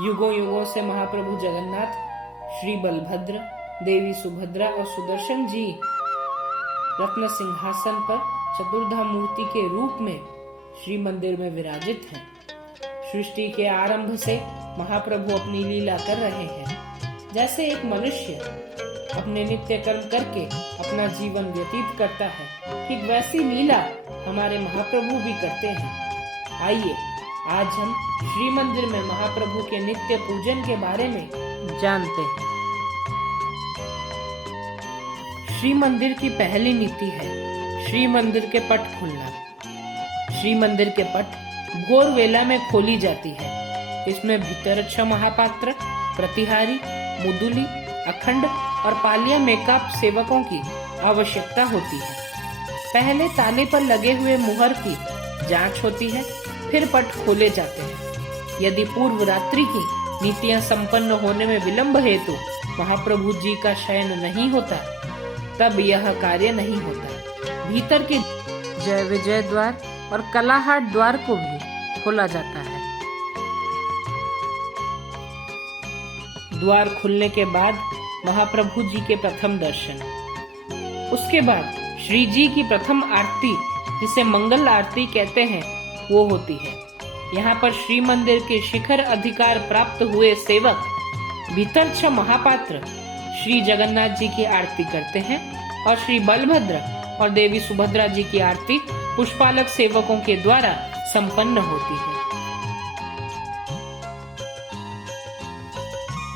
युगों युगों से महाप्रभु जगन्नाथ, श्री बलभद्र, देवी सुभद्रा और सुदर्शन जी रत्न सिंहासन पर चतुर्धा मूर्ति के रूप में श्री मंदिर में विराजित हैं। सृष्टि के आरंभ से महाप्रभु अपनी लीला कर रहे हैं। जैसे एक मनुष्य अपने नित्य कर्म करके अपना जीवन व्यतीत करता है, ठीक वैसी लीला हमारे महाप्रभु भी करते हैं। आइए आज हम श्री मंदिर में महाप्रभु के नित्य पूजन के बारे में जानते हैं। श्री मंदिर की पहली नीति है श्री मंदिर के पट खुलना। श्री मंदिर के पट भोर वेला में खोली जाती है। इसमें भितरच्छ महापात्र, प्रतिहारी, मुदुली, अखंड और पालिया मेकअप सेवकों की आवश्यकता होती है। पहले ताले पर लगे हुए मुहर की जांच होती है, फिर पट खोले जाते हैं। यदि पूर्व रात्रि की नीतियां संपन्न होने में विलंब हेतु महाप्रभु जी का शयन नहीं होता, तब यह कार्य नहीं होता। भीतर के जय विजय द्वार और कलाहाट द्वार को भी खोला जाता है। द्वार खुलने के बाद महाप्रभु जी के प्रथम दर्शन, उसके बाद श्री जी की प्रथम आरती, जिसे मंगल आरती कहते हैं, वो होती है। यहाँ पर श्री मंदिर के शिखर अधिकार प्राप्त हुए सेवक भितरच्छ महापात्र श्री जगन्नाथ जी की आरती करते हैं और श्री बलभद्र और देवी सुभद्रा जी की आरती पुष्पालक सेवकों के द्वारा संपन्न होती है।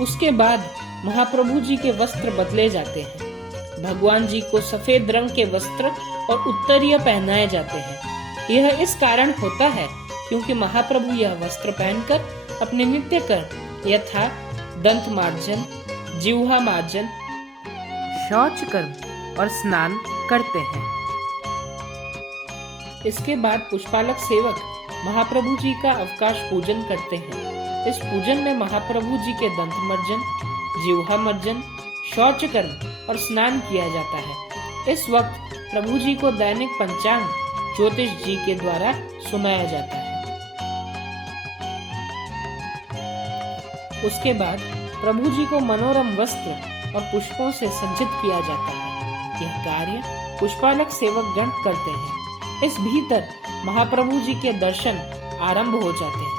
उसके बाद महाप्रभु जी के वस्त्र बदले जाते हैं। भगवान जी को सफेद रंग के वस्त्र और उत्तरीय पहनाए जाते हैं। यह इस कारण होता है क्योंकि महाप्रभु यह वस्त्र पहनकर अपने नित्य कर्म यथा दंत मार्जन, जिह्वा मार्जन, शौच कर्म और स्नान करते हैं। इसके बाद पुष्पालक सेवक महाप्रभु जी का अवकाश पूजन करते हैं। इस पूजन में महाप्रभु जी के दंत मर्जन, जिह्वा मर्जन, शौच कर्म और स्नान किया जाता है। इस वक्त प्रभु जी को दैनिक पंचांग ज्योतिष जी के द्वारा सुनाया जाता है। उसके बाद प्रभु जी को मनोरम वस्त्र और पुष्पों से सज्जित किया जाता है। यह कार्य पुष्पालक सेवक गण करते हैं। इस भीतर महाप्रभु जी के दर्शन आरंभ हो जाते हैं।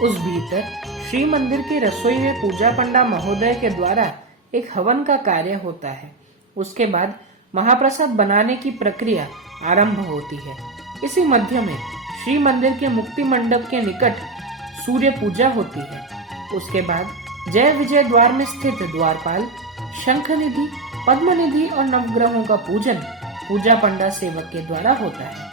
उस भीतर श्री मंदिर के रसोई में पूजा पंडा महोदय के द्वारा एक हवन का कार्य होता है। उसके बाद महाप्रसाद बनाने की प्रक्रिया आरंभ होती है। इसी मध्य में श्री मंदिर के मुक्ति मंडप के निकट सूर्य पूजा होती है। उसके बाद जय विजय द्वार में स्थित द्वारपाल, शंखनिधि, पद्मनिधि और नवग्रहों का पूजन पूजा पंडा सेवक के द्वारा होता है।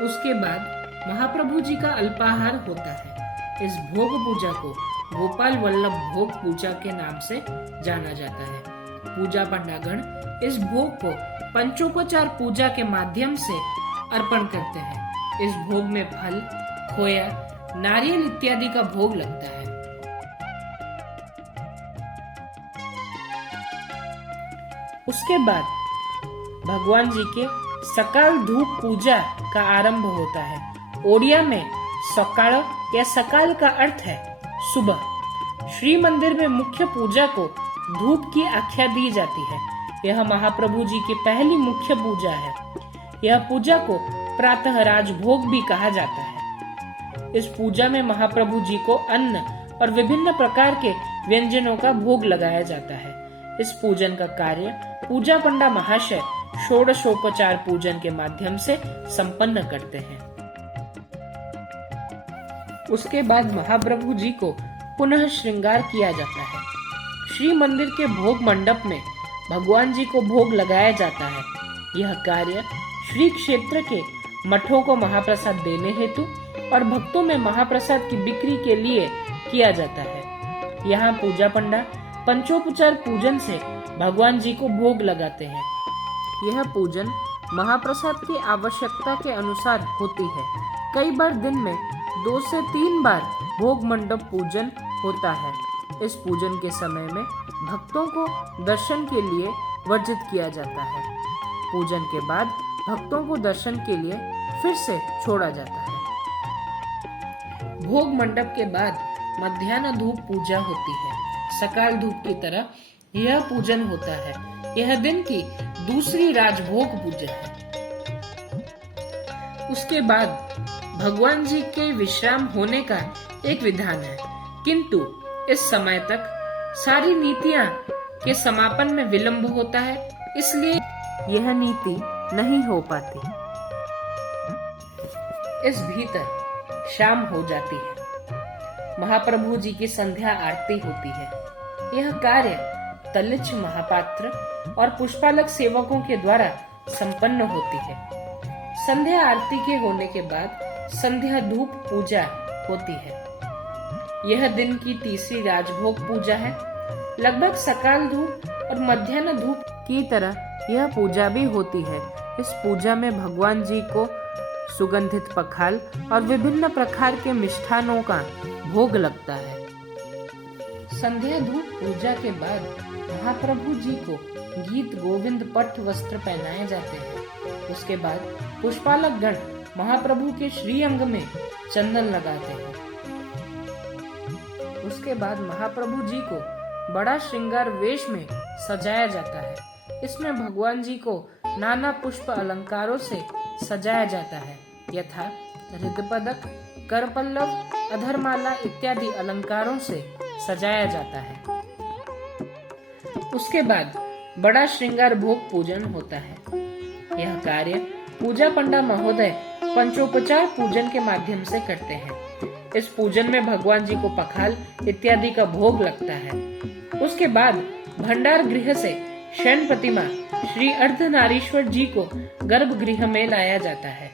उसके बाद महाप्रभु जी का अल्पाहार होता है। इस भोग पूजा को गोपाल वल्लभ भोग पूजा के नाम से जाना जाता है। पूजा पंडागण इस भोग को पंचोपचार पूजा के माध्यम से अर्पण करते हैं। इस भोग में फल, खोया, नारियल इत्यादि का भोग लगता है। उसके बाद भगवान जी के सकाल धूप पूजा का आरंभ होता है। ओडिया में सकाल या सकाल का अर्थ है सुबह। श्री मंदिर में मुख्य पूजा को धूप की आख्या दी जाती है। यह महाप्रभु जी की पहली मुख्य पूजा है। यह पूजा को प्रातः राजभोग भी कहा जाता है। इस पूजा में महाप्रभु जी को अन्न और विभिन्न प्रकार के व्यंजनों का भोग लगाया जाता है। इस पूजन का कार्य पूजा पंडा महाशय षोडशोपचार पूजन के माध्यम से संपन्न करते हैं। उसके बाद महाप्रभु जी को पुनः श्रृंगार किया जाता है। श्री मंदिर के भोग मंडप में भगवान जी को भोग लगाया जाता है। यह कार्य श्री क्षेत्र के मठों को महाप्रसाद देने हेतु और भक्तों में महाप्रसाद की बिक्री के लिए किया जाता है। यहाँ पूजा पंडा पंचोपचार पूजन से भगवान जी को भोग लगाते हैं। यह पूजन महाप्रसाद की आवश्यकता के अनुसार होती है। कई बार दिन में 2 से 3 बार भोग मंडप पूजन होता है। इस पूजन के समय में भक्तों को दर्शन के लिए वर्जित किया जाता है। पूजन के बाद भक्तों को दर्शन के लिए फिर से छोड़ा जाता है। भोग मंडप के बाद मध्याह्न धूप पूजा होती है। सकाल धूप की तरह यह पूजन होता है। यह दिन की दूसरी राजभोग पूजा है। उसके बाद भगवान जी के विश्राम होने का एक विधान है, किंतु इस समय तक सारी नीतियां के समापन में विलंब होता है, इसलिए यह नीति नहीं हो पाती। इस भीतर शाम हो जाती है। महाप्रभु जी की संध्या आरती होती है। यह कार्य तलिच महापात्र और पुष्पालक सेवकों के द्वारा संपन्न होती है। संध्या आरती के होने के बाद संध्या धूप पूजा होती है। यह दिन की तीसरी राजभोग पूजा है। लगभग सकाल धूप और मध्याह्न धूप की तरह यह पूजा भी होती है। इस पूजा में भगवान जी को सुगंधित पखाल और विभिन्न प्रकार के मिष्ठानों का भोग लगता है। संध्या धूप पूजा के बाद महाप्रभु जी को गीत गोविंद पट्ट वस्त्र पहनाए जाते हैं। उसके बाद पुष्पालक गण महाप्रभु के श्रीअंग में चंदन लगाते हैं। उसके बाद महाप्रभु जी को बड़ा श्रृंगार वेश में सजाया जाता है। इसमें भगवान जी को नाना पुष्प अलंकारों से सजाया जाता है, यथा हृदपदक, करपल्लव, अधरमाला इत्यादि अलंकारों से सजाया जाता है। उसके बाद बड़ा श्रृंगार भोग पूजन होता है। यह कार्य पूजा पंडा महोदय पंचोपचार पूजन के माध्यम से करते हैं। इस पूजन में भगवान जी को पखाल इत्यादि का भोग लगता है। उसके बाद भंडार गृह से शयन प्रतिमा श्री अर्धनारीश्वर जी को गर्भगृह में लाया जाता है।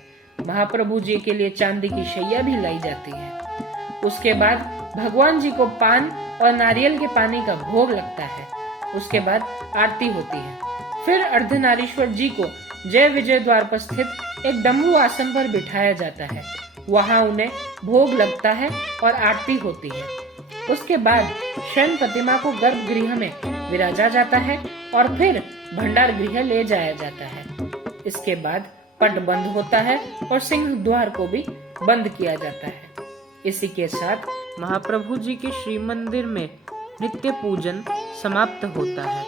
महाप्रभु जी के लिए चांदी की शैया भी लाई जाती है। उसके बाद भगवान जी को पान और नारियल के पानी का भोग लगता है। उसके बाद आरती होती है। फिर अर्धनारीश्वर जी को जय विजय द्वार पर स्थित एक डमरू आसन पर बिठाया जाता है। वहां उन्हें भोग लगता है और आरती होती है। उसके बाद शयन प्रतिमा को गर्भगृह में विराजा जाता है और फिर भंडार गृह ले जाया जाता है। इसके बाद पट बंद होता है और सिंह द्वार को भी बंद किया जाता है। इसी के साथ महाप्रभु जी के श्री मंदिर में नित्य पूजन समाप्त होता है।